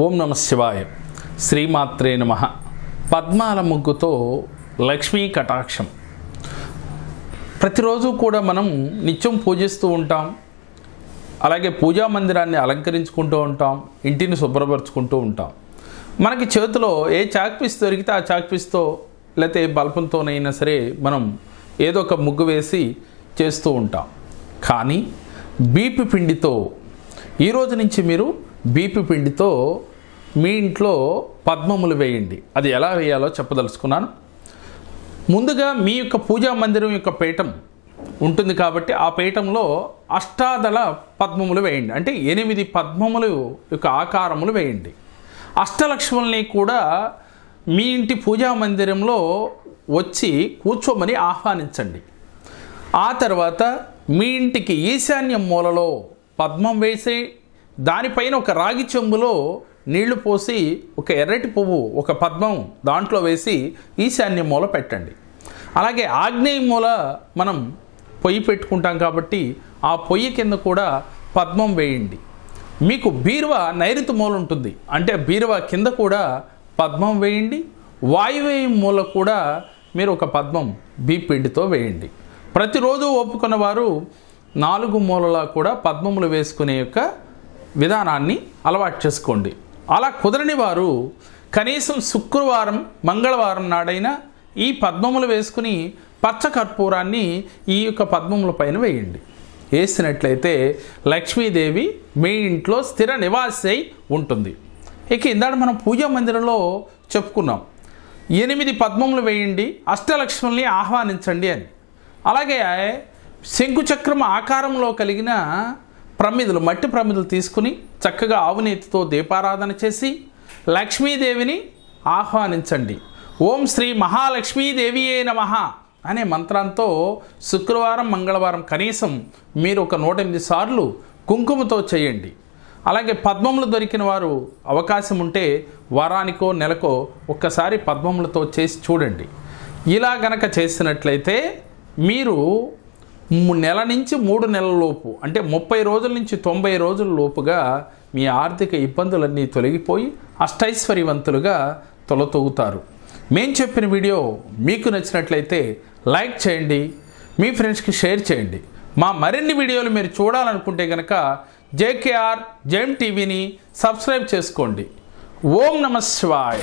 ఓం నమ శివాయ. శ్రీమాత్రే నమః. పద్మాల ముగ్గుతో లక్ష్మీ కటాక్షం. ప్రతిరోజు కూడా మనం నిత్యం పూజిస్తూ ఉంటాం. అలాగే పూజా మందిరాన్ని అలంకరించుకుంటూ ఉంటాం, ఇంటిని శుభ్రపరుచుకుంటూ ఉంటాం. మనకి చేతిలో ఏ చాక్పీస్ దొరికితే ఆ చాక్పీస్తో లేకపోతే ఏ బల్పంతోనైనా సరే మనం ఏదో ఒక ముగ్గు వేసి చేస్తూ ఉంటాం. కానీ బీపి పిండితో ఈరోజు నుంచి మీరు బీపి పిండితో మీ ఇంట్లో పద్మములు వేయండి. అది ఎలా వేయాలో చెప్పదలుచుకున్నాను. ముందుగా మీ యొక్క పూజా మందిరం యొక్క పీఠం ఉంటుంది కాబట్టి ఆ పీఠంలో అష్టాదళ పద్మములు వేయండి. అంటే 8 పద్మములు యొక్క ఆకారములు వేయండి. అష్టలక్ష్ముల్ని కూడా మీ ఇంటి పూజా మందిరంలో వచ్చి కూర్చోమని ఆహ్వానించండి. ఆ తర్వాత మీ ఇంటికి ఈశాన్య మూలలో పద్మం వేసి దానిపైన ఒక రాగి చెంబులో నీళ్లు పోసి ఒక ఎర్రటి పువ్వు ఒక పద్మం దాంట్లో వేసి ఈశాన్య మూల పెట్టండి. అలాగే ఆగ్నేయ మూల మనం పొయ్యి పెట్టుకుంటాం కాబట్టి ఆ పొయ్యి కింద కూడా పద్మం వేయండి. మీకు బీరువా నైరుతి మూల ఉంటుంది, అంటే బీరువా కింద కూడా పద్మం వేయండి. వాయువ్య మూల కూడా మీరు ఒక పద్మం బీపిండితో వేయండి. ప్రతిరోజు ఒప్పుకున్న వారు 4 మూలలా కూడా పద్మములు వేసుకునే యొక్క విధానాన్ని అలవాటు చేసుకోండి. అలా కుదరని వారు కనీసం శుక్రవారం మంగళవారం నాడైనా ఈ పద్మములు వేసుకుని పచ్చ కర్పూరాన్ని ఈ యొక్క పద్మముల పైన వేయండి. వేసినట్లయితే లక్ష్మీదేవి మీ ఇంట్లో స్థిర నివాసి అయి ఉంటుంది. ఇక ఇందాక మనం పూజా మందిరంలో చెప్పుకున్నాం 8 పద్మములు వేయండి, అష్టలక్ష్ముల్ని ఆహ్వానించండి అని. అలాగే శంకుచక్రం ఆకారంలో కలిగిన ప్రమిదలు, మట్టి ప్రమిదలు తీసుకుని చక్కగా ఆవునేతితో దీపారాధన చేసి లక్ష్మీదేవిని ఆహ్వానించండి. ఓం శ్రీ మహాలక్ష్మీదేవియే నమః అనే మంత్రంతో శుక్రవారం మంగళవారం కనీసం మీరు ఒక 108 సార్లు కుంకుమతో చేయండి. అలాగే పద్మములు దొరికిన వారు అవకాశం ఉంటే వారానికో నెలకో ఒక్కసారి పద్మములతో చేసి చూడండి. ఇలా గనక చేసినట్లయితే మీరు నెల నుంచి 3 నెలల లోపు, అంటే 30 రోజుల నుంచి 90 రోజుల లోపుగా మీ ఆర్థిక ఇబ్బందులన్నీ తొలగిపోయి అష్టైశ్వర్యవంతులుగా తొలతూగుతారు. మేము చెప్పిన వీడియో మీకు నచ్చినట్లయితే లైక్ చేయండి, మీ ఫ్రెండ్స్కి షేర్ చేయండి. మా మరిన్ని వీడియోలు మీరు చూడాలనుకుంటే కనుక JKR జెమ్ టీవీని సబ్స్క్రైబ్ చేసుకోండి. ఓం నమ శివాయ.